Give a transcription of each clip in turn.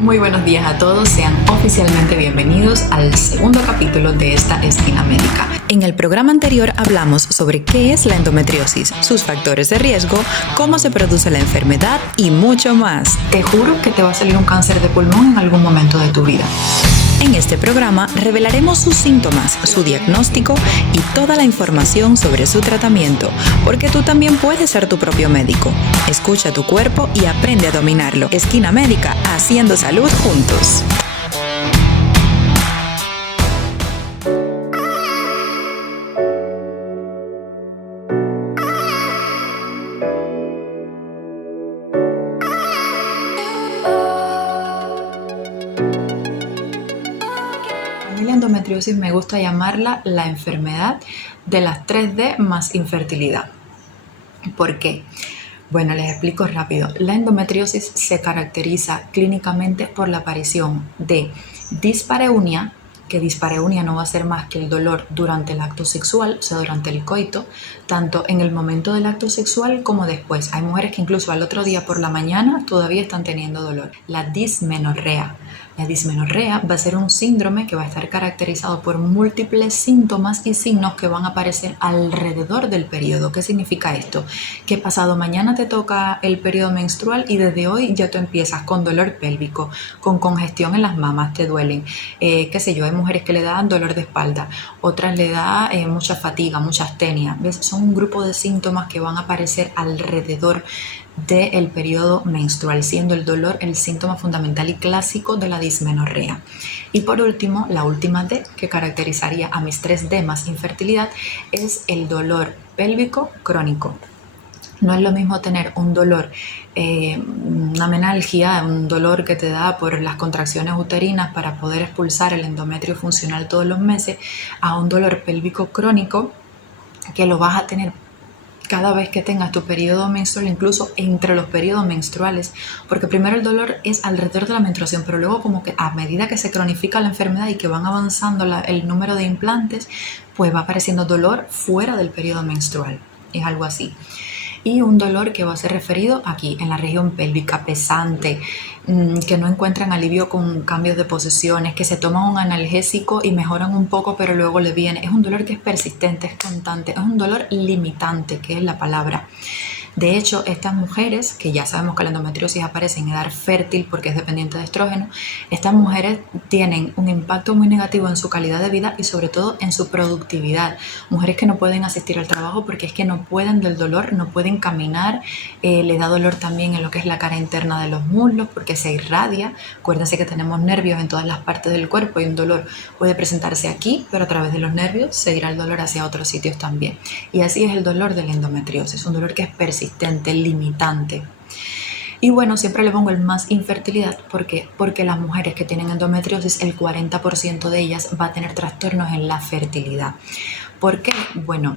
Muy buenos días a todos, sean oficialmente bienvenidos al segundo capítulo de esta Esquina Médica. En el programa anterior hablamos sobre qué es la endometriosis, sus factores de riesgo, cómo se produce la enfermedad y mucho más. Te juro que te va a salir un cáncer de pulmón en algún momento de tu vida. En este programa revelaremos sus síntomas, su diagnóstico y toda la información sobre su tratamiento, porque tú también puedes ser tu propio médico. Escucha tu cuerpo y aprende a dominarlo. Esquina Médica, haciendo salud juntos. La endometriosis me gusta llamarla la enfermedad de las 3D más infertilidad. ¿Por qué? Bueno, les explico rápido. La endometriosis se caracteriza clínicamente por la aparición de dispareunia, que dispareunia no va a ser más que el dolor durante el acto sexual, o sea, durante el coito, tanto en el momento del acto sexual como después. Hay mujeres que incluso al otro día por la mañana todavía están teniendo dolor. La dismenorrea. La dismenorrea va a ser un síndrome que va a estar caracterizado por múltiples síntomas y signos que van a aparecer alrededor del periodo. ¿Qué significa esto? Que pasado mañana te toca el periodo menstrual y desde hoy ya tú empiezas con dolor pélvico, con congestión en las mamas, te duelen, qué sé yo, hay mujeres que le dan dolor de espalda, otras le da mucha fatiga, mucha astenia. ¿Ves? Son un grupo de síntomas que van a aparecer alrededor del periodo menstrual, siendo el dolor el síntoma fundamental y clásico de la dismenorrea. Y por último, la última D que caracterizaría a mis 3D más infertilidad es el dolor pélvico crónico. No es lo mismo tener un dolor, una menalgia, un dolor que te da por las contracciones uterinas para poder expulsar el endometrio funcional todos los meses, a un dolor pélvico crónico que lo vas a tener cada vez que tengas tu periodo menstrual, incluso entre los periodos menstruales, porque primero el dolor es alrededor de la menstruación, pero luego como que a medida que se cronifica la enfermedad y que van avanzando el número de implantes, pues va apareciendo dolor fuera del periodo menstrual, es algo así. Y un dolor que va a ser referido aquí, en la región pélvica, pesante, que no encuentran alivio con cambios de posiciones, que se toman un analgésico y mejoran un poco, pero luego le viene. Es un dolor que es persistente, es constante, es un dolor limitante, que es la palabra. De hecho, estas mujeres, que ya sabemos que la endometriosis aparece en edad fértil porque es dependiente de estrógeno, estas mujeres tienen un impacto muy negativo en su calidad de vida y sobre todo en su productividad. Mujeres que no pueden asistir al trabajo porque es que no pueden del dolor, no pueden caminar, les da dolor también en lo que es la cara interna de los muslos porque se irradia. Acuérdense que tenemos nervios en todas las partes del cuerpo y un dolor puede presentarse aquí, pero a través de los nervios seguirá el dolor hacia otros sitios también. Y así es el dolor de la endometriosis, un dolor que es persistente, limitante. Y bueno, siempre le pongo el más infertilidad. ¿Por qué? Porque las mujeres que tienen endometriosis, el 40% de ellas va a tener trastornos en la fertilidad. ¿Por qué? Bueno,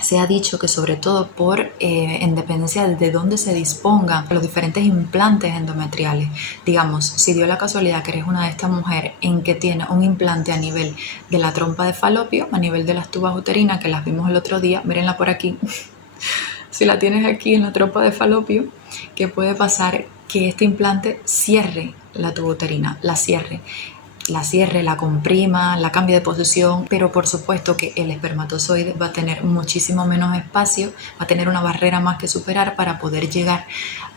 se ha dicho que sobre todo en dependencia de dónde se dispongan los diferentes implantes endometriales. Digamos, si dio la casualidad que eres una de estas mujeres en que tiene un implante a nivel de la trompa de falopio, a nivel de las tubas uterinas, que las vimos el otro día, mírenla por aquí. Si la tienes aquí en la trompa de falopio, ¿qué puede pasar? Que este implante cierre la tuba uterina, la cierre, la comprima, la cambie de posición, pero por supuesto que el espermatozoide va a tener muchísimo menos espacio, va a tener una barrera más que superar para poder llegar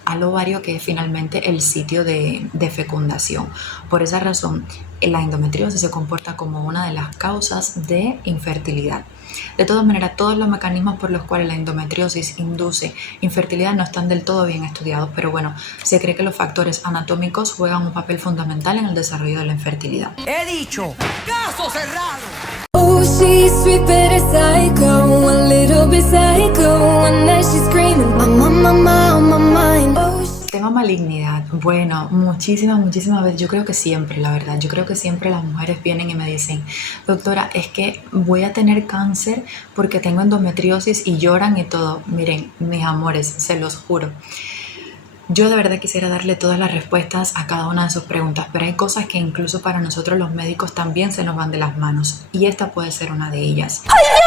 al ovario, que es finalmente el sitio de fecundación. Por esa razón, la endometriosis se comporta como una de las causas de infertilidad. De todas maneras, todos los mecanismos por los cuales la endometriosis induce infertilidad no están del todo bien estudiados, pero bueno, se cree que los factores anatómicos juegan un papel fundamental en el desarrollo de la infertilidad. He dicho, caso cerrado. Oh, she's sweet but a psycho, a little bit psycho, one night she's screaming, I'm on my mind. Tema malignidad. Bueno, muchísimas veces, yo creo que siempre, la verdad, yo creo que siempre las mujeres vienen y me dicen, doctora, es que voy a tener cáncer porque tengo endometriosis y lloran y todo. Miren, mis amores, se los juro. Yo de verdad quisiera darle todas las respuestas a cada una de sus preguntas, pero hay cosas que incluso para nosotros los médicos también se nos van de las manos y esta puede ser una de ellas. ¡Ay, Dios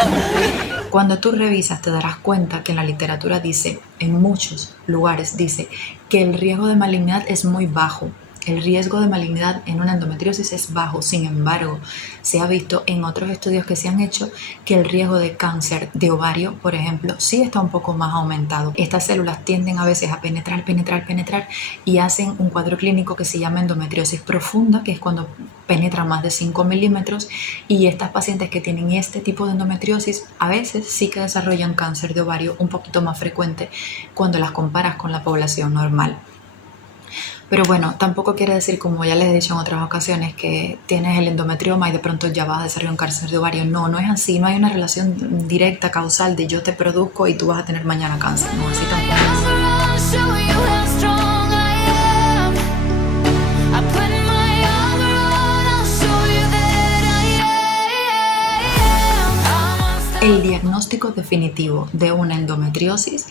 mío! Cuando tú revisas te darás cuenta que en la literatura dice, en muchos lugares dice, que el riesgo de malignidad es muy bajo. El riesgo de malignidad en una endometriosis es bajo, sin embargo, se ha visto en otros estudios que se han hecho que el riesgo de cáncer de ovario, por ejemplo, sí está un poco más aumentado. Estas células tienden a veces a penetrar y hacen un cuadro clínico que se llama endometriosis profunda, que es cuando penetra más de 5 milímetros, y estas pacientes que tienen este tipo de endometriosis a veces sí que desarrollan cáncer de ovario un poquito más frecuente cuando las comparas con la población normal. Pero bueno, tampoco quiere decir, como ya les he dicho en otras ocasiones, que tienes el endometrioma y de pronto ya vas a desarrollar un cáncer de ovario. No, no es así, no hay una relación directa, causal de yo te produzco y tú vas a tener mañana cáncer. No, así tampoco es. El diagnóstico definitivo de una endometriosis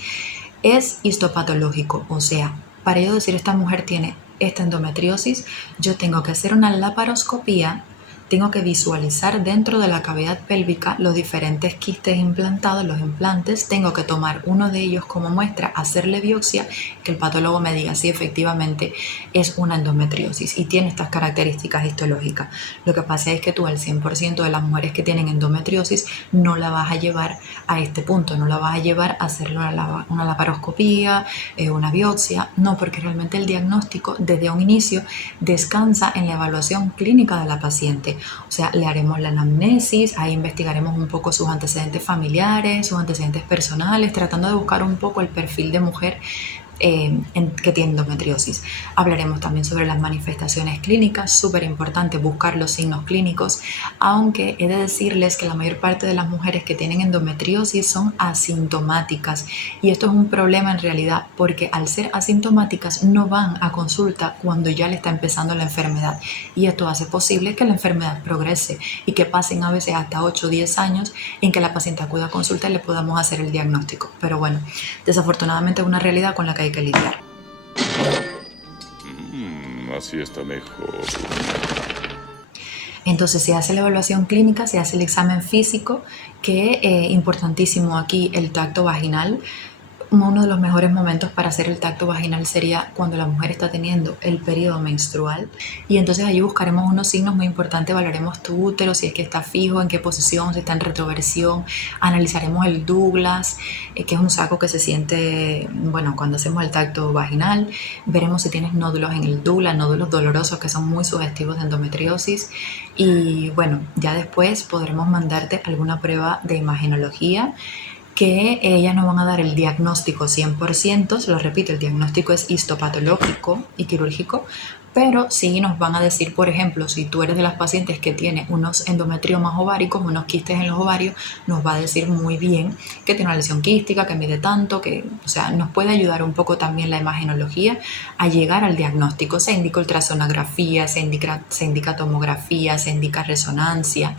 es histopatológico, o sea, para yo decir esta mujer tiene esta endometriosis, yo tengo que hacer una laparoscopía, tengo que visualizar dentro de la cavidad pélvica los diferentes quistes implantados, los implantes, tengo que tomar uno de ellos como muestra, hacerle biopsia, que el patólogo me diga si efectivamente es una endometriosis y tiene estas características histológicas. Lo que pasa es que tú, el 100% de las mujeres que tienen endometriosis, no la vas a llevar a este punto, no la vas a llevar a hacerle una laparoscopía, una biopsia, no, porque realmente el diagnóstico desde un inicio descansa en la evaluación clínica de la paciente. O sea, le haremos la anamnesis, ahí investigaremos un poco sus antecedentes familiares, sus antecedentes personales, tratando de buscar un poco el perfil de mujer que tiene endometriosis. Hablaremos también sobre las manifestaciones clínicas, súper importante buscar los signos clínicos, aunque he de decirles que la mayor parte de las mujeres que tienen endometriosis son asintomáticas y esto es un problema en realidad porque al ser asintomáticas no van a consulta cuando ya le está empezando la enfermedad y esto hace posible que la enfermedad progrese y que pasen a veces hasta 8 o 10 años en que la paciente acuda a consulta y le podamos hacer el diagnóstico. Pero bueno, desafortunadamente es una realidad con la que hay que lidiar. Así está mejor. Entonces se hace la evaluación clínica, se hace el examen físico, que es importantísimo aquí el tacto vaginal. Uno de los mejores momentos para hacer el tacto vaginal sería cuando la mujer está teniendo el periodo menstrual y entonces allí buscaremos unos signos muy importantes, evaluaremos tu útero, si es que está fijo, en qué posición, si está en retroversión, analizaremos el Douglas, que es un saco que se siente, bueno, cuando hacemos el tacto vaginal, veremos si tienes nódulos en el Douglas, nódulos dolorosos que son muy sugestivos de endometriosis y bueno, ya después podremos mandarte alguna prueba de imagenología que ellas nos van a dar el diagnóstico 100%, se lo repito, el diagnóstico es histopatológico y quirúrgico, pero sí nos van a decir, por ejemplo, si tú eres de las pacientes que tiene unos endometriomas ováricos, unos quistes en los ovarios, nos va a decir muy bien que tiene una lesión quística, que mide tanto, que, o sea, nos puede ayudar un poco también la imagenología a llegar al diagnóstico. Se indica ultrasonografía, se indica tomografía, se indica resonancia.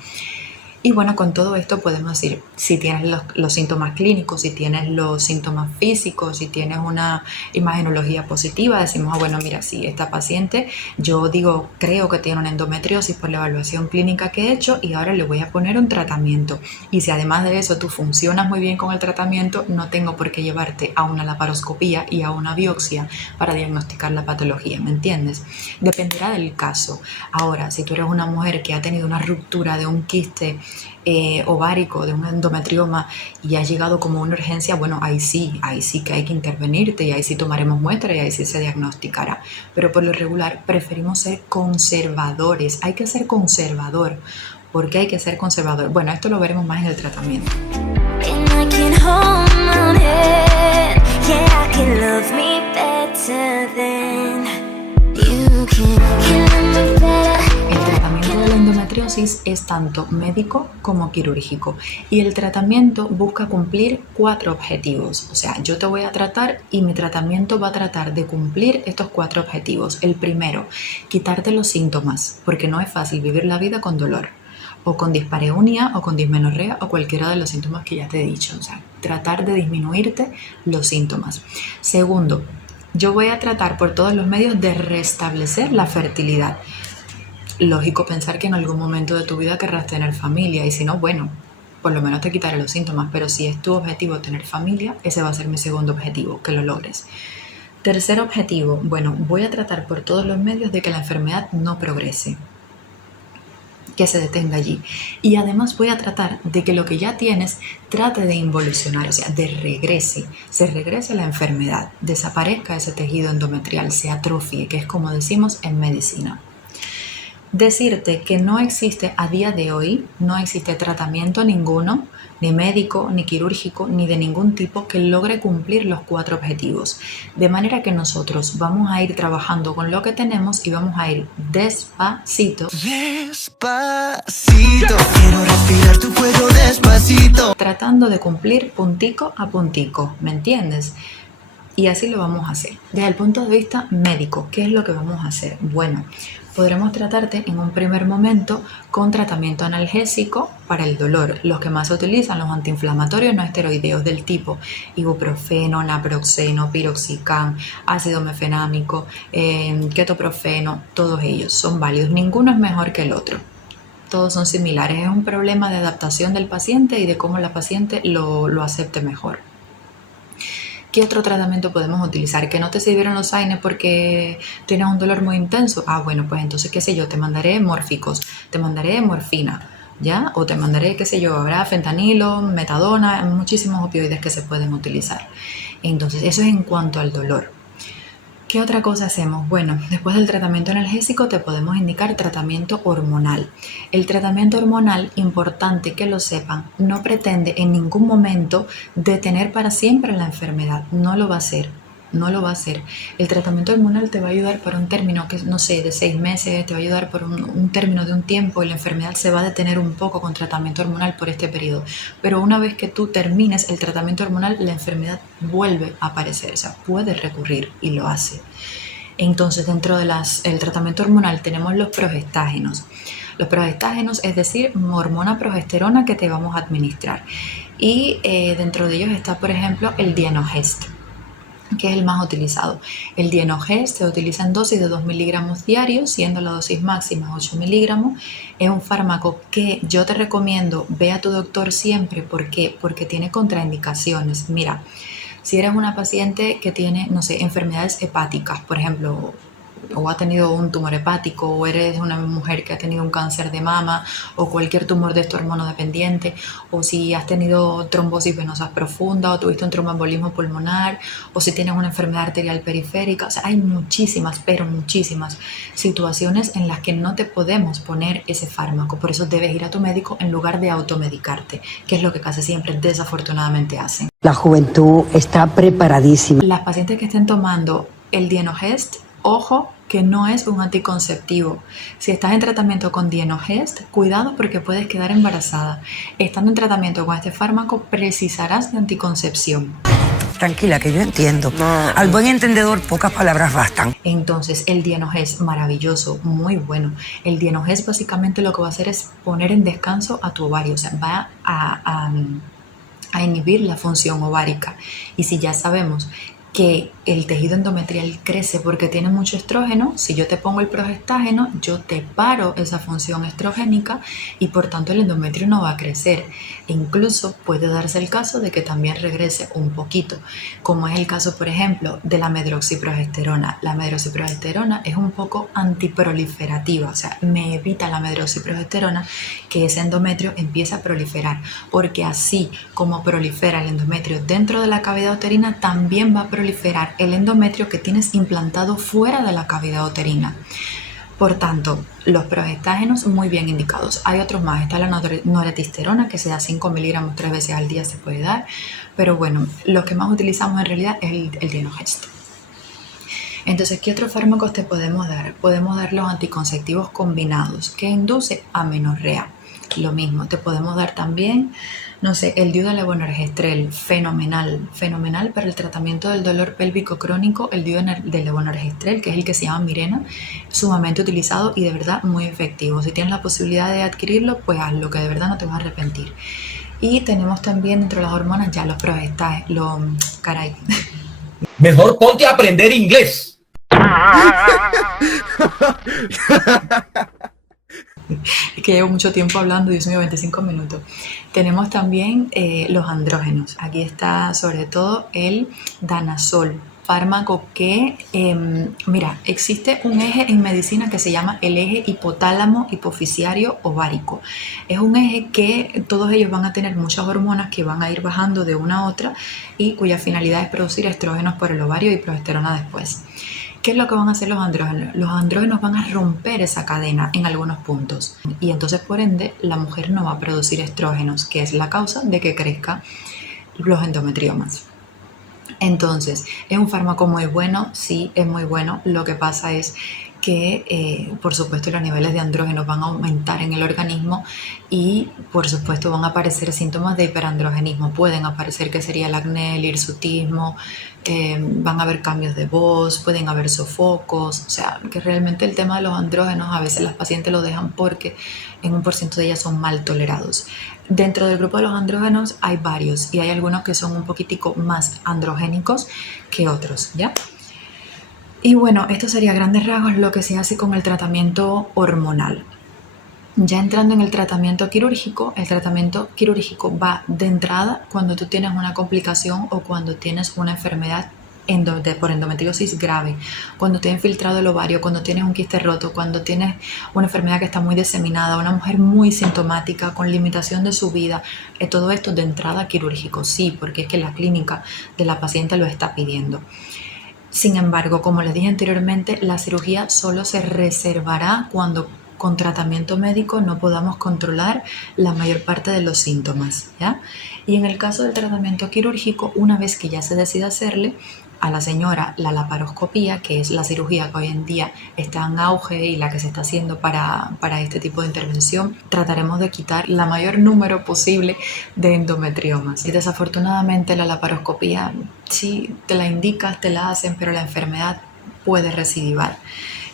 Y bueno, con todo esto podemos decir si tienes los síntomas clínicos, si tienes los síntomas físicos, si tienes una imagenología positiva, decimos, bueno, mira, sí, esta paciente, yo digo, creo que tiene una endometriosis por la evaluación clínica que he hecho y ahora le voy a poner un tratamiento. Y si además de eso tú funcionas muy bien con el tratamiento, no tengo por qué llevarte a una laparoscopía y a una biopsia para diagnosticar la patología, ¿me entiendes? Dependerá del caso. Ahora, si tú eres una mujer que ha tenido una ruptura de un quiste ovárico, de un endometrioma y ha llegado como una urgencia, bueno, ahí sí que hay que intervenirte y ahí sí tomaremos muestra y ahí sí se diagnosticará. Pero por lo regular preferimos ser conservadores. Hay que ser conservador. ¿Por qué hay que ser conservador? Bueno, esto lo veremos más en el tratamiento. El tratamiento de la endometriosis es tanto médico como quirúrgico y el tratamiento busca cumplir 4 objetivos. O sea, yo te voy a tratar y mi tratamiento va a tratar de cumplir estos 4 objetivos. El primero, quitarte los síntomas, porque no es fácil vivir la vida con dolor, o con dispareunia, o con dismenorrea, o cualquiera de los síntomas que ya te he dicho. O sea, tratar de disminuirte los síntomas. Segundo, yo voy a tratar por todos los medios de restablecer la fertilidad. Lógico pensar que en algún momento de tu vida querrás tener familia y si no, bueno, por lo menos te quitaré los síntomas, pero si es tu objetivo tener familia, ese va a ser mi segundo objetivo, que lo logres. Tercer objetivo, bueno, voy a tratar por todos los medios de que la enfermedad no progrese, que se detenga allí. Y además voy a tratar de que lo que ya tienes trate de involucionar, o sea, se regrese la enfermedad, desaparezca ese tejido endometrial, se atrofie, que es como decimos en medicina. Decirte que no existe a día de hoy, no existe tratamiento ninguno, ni médico, ni quirúrgico, ni de ningún tipo que logre cumplir los 4 objetivos. De manera que nosotros vamos a ir trabajando con lo que tenemos y vamos a ir despacito. Despacito, quiero respirar tu cuello despacito. Tratando de cumplir puntico a puntico, ¿me entiendes? Y así lo vamos a hacer. Desde el punto de vista médico, ¿qué es lo que vamos a hacer? Bueno, podremos tratarte en un primer momento con tratamiento analgésico para el dolor. Los que más se utilizan, los antiinflamatorios no esteroideos del tipo ibuprofeno, naproxeno, piroxicam, ácido mefenámico, ketoprofeno, todos ellos son válidos. Ninguno es mejor que el otro. Todos son similares. Es un problema de adaptación del paciente y de cómo la paciente lo acepte mejor. ¿Qué otro tratamiento podemos utilizar? ¿Que no te sirvieron los AINES porque tienes un dolor muy intenso? Ah, bueno, pues entonces, qué sé yo, te mandaré mórficos, te mandaré morfina, ¿ya? O te mandaré, qué sé yo, habrá fentanilo, metadona, muchísimos opioides que se pueden utilizar. Entonces, eso es en cuanto al dolor. ¿Qué otra cosa hacemos? Bueno, después del tratamiento analgésico te podemos indicar tratamiento hormonal. El tratamiento hormonal, importante que lo sepan, no pretende en ningún momento detener para siempre la enfermedad. No lo va a hacer. No lo va a hacer. El tratamiento hormonal te va a ayudar por un término que, no sé, de 6 meses, te va a ayudar por un término de un tiempo y la enfermedad se va a detener un poco con tratamiento hormonal por este periodo. Pero una vez que tú termines el tratamiento hormonal, la enfermedad vuelve a aparecer, o sea, puede recurrir y lo hace. Entonces, dentro del tratamiento hormonal tenemos los progestágenos. Los progestágenos, es decir, hormona progesterona que te vamos a administrar. Y dentro de ellos está, por ejemplo, el Dienogest, que es el más utilizado. El Dienogest se utiliza en dosis de 2 miligramos diarios, siendo la dosis máxima 8 miligramos. Es un fármaco que yo te recomiendo, ve a tu doctor siempre. ¿Por qué? Porque tiene contraindicaciones. Mira, si eres una paciente que tiene, no sé, enfermedades hepáticas, por ejemplo, o ha tenido un tumor hepático, o eres una mujer que ha tenido un cáncer de mama, o cualquier tumor de esto hormonodependiente, o si has tenido trombosis venosas profunda, o tuviste un tromboembolismo pulmonar, o si tienes una enfermedad arterial periférica. O sea, hay muchísimas, pero muchísimas situaciones en las que no te podemos poner ese fármaco. Por eso debes ir a tu médico en lugar de automedicarte, que es lo que casi siempre desafortunadamente hacen. La juventud está preparadísima. Las pacientes que estén tomando el Dienogest, ojo, que no es un anticonceptivo. Si estás en tratamiento con Dienogest, cuidado porque puedes quedar embarazada. Estando en tratamiento con este fármaco, precisarás de anticoncepción. Tranquila, que yo entiendo. Al buen entendedor, pocas palabras bastan. Entonces, el Dienogest, maravilloso, muy bueno. El Dienogest básicamente lo que va a hacer es poner en descanso a tu ovario, o sea, va a inhibir la función ovárica. Y si ya sabemos que el tejido endometrial crece porque tiene mucho estrógeno, si yo te pongo el progestágeno, yo te paro esa función estrogénica y por tanto el endometrio no va a crecer. E incluso puede darse el caso de que también regrese un poquito, como es el caso, por ejemplo, de la medroxiprogesterona. La medroxiprogesterona es un poco antiproliferativa, o sea, me evita la medroxiprogesterona que ese endometrio empiece a proliferar, porque así como prolifera el endometrio dentro de la cavidad uterina, también va a proliferar el endometrio que tienes implantado fuera de la cavidad uterina. Por tanto, los progestágenos muy bien indicados. Hay otros más, está la noretestosterona que se da 5 miligramos 3 veces al día, se puede dar, pero bueno, los que más utilizamos en realidad es el Dienogest. Entonces, ¿qué otros fármacos te podemos dar? Podemos dar los anticonceptivos combinados que induce amenorrea. Lo mismo, te podemos dar también, no sé, el DIU de levonorgestrel, fenomenal para el tratamiento del dolor pélvico crónico, el DIU de levonorgestrel, que es el que se llama Mirena, sumamente utilizado y de verdad muy efectivo. Si tienes la posibilidad de adquirirlo, pues hazlo, que de verdad no te vas a arrepentir. Y tenemos también dentro de las hormonas ya los progestágenos, caray. Mejor ponte a aprender inglés. Es que llevo mucho tiempo hablando, Dios mío, 25 minutos. Tenemos también los andrógenos. Aquí está sobre todo el danazol, fármaco que, mira, existe un eje en medicina que se llama el eje hipotálamo hipoficiario ovárico. Es un eje que todos ellos van a tener muchas hormonas que van a ir bajando de una a otra y cuya finalidad es producir estrógenos por el ovario y progesterona después. ¿Qué es lo que van a hacer los andrógenos? Los andrógenos van a romper esa cadena en algunos puntos y entonces por ende la mujer no va a producir estrógenos, que es la causa de que crezcan los endometriomas. Entonces, ¿es un fármaco muy bueno? Sí, es muy bueno. Lo que pasa es que, por supuesto, los niveles de andrógenos van a aumentar en el organismo y, por supuesto, van a aparecer síntomas de hiperandrogenismo. Pueden aparecer que sería el acné, el hirsutismo, van a haber cambios de voz, pueden haber sofocos. O sea, que realmente el tema de los andrógenos a veces las pacientes lo dejan porque en un % de ellas son mal tolerados. Dentro del grupo de los andrógenos hay varios y hay algunos que son un poquitico más androgénicos que otros, ¿ya? Y bueno, esto sería a grandes rasgos lo que se hace con el tratamiento hormonal. Ya entrando en el tratamiento quirúrgico va de entrada cuando tú tienes una complicación o cuando tienes una enfermedad por endometriosis grave, cuando te ha infiltrado el ovario, cuando tienes un quiste roto, cuando tienes una enfermedad que está muy diseminada, una mujer muy sintomática, con limitación de su vida, todo esto de entrada quirúrgico, sí, porque es que la clínica de la paciente lo está pidiendo. Sin embargo, como les dije anteriormente, la cirugía solo se reservará cuando con tratamiento médico no podamos controlar la mayor parte de los síntomas, ¿ya? Y en el caso del tratamiento quirúrgico, una vez que ya se decide hacerle a la señora la laparoscopía, que es la cirugía que hoy en día está en auge y la que se está haciendo para este tipo de intervención, trataremos de quitar la mayor número posible de endometriomas. Y desafortunadamente la laparoscopía, sí, te la indicas, te la hacen, pero la enfermedad puede recidivar.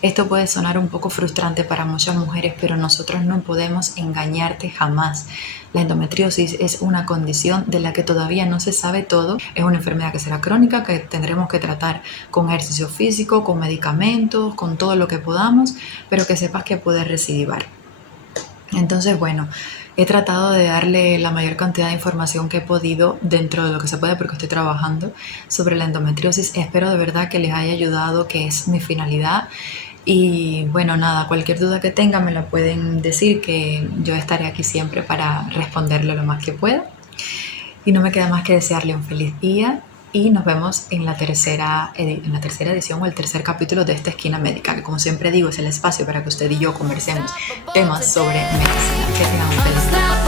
Esto puede sonar un poco frustrante para muchas mujeres, pero nosotros no podemos engañarte jamás. La endometriosis es una condición de la que todavía no se sabe todo. Es una enfermedad que será crónica, que tendremos que tratar con ejercicio físico, con medicamentos, con todo lo que podamos, pero que sepas que puede recidivar. Entonces, bueno, he tratado de darle la mayor cantidad de información que he podido dentro de lo que se puede porque estoy trabajando sobre la endometriosis. Espero de verdad que les haya ayudado, que es mi finalidad. Y bueno, nada, cualquier duda que tengan me la pueden decir, que yo estaré aquí siempre para responderle lo más que pueda. Y no me queda más que desearle un feliz día y nos vemos en la tercera edición o el tercer capítulo de esta Esquina Médica, que como siempre digo es el espacio para que usted y yo conversemos temas sobre medicina. Que tengan un feliz día.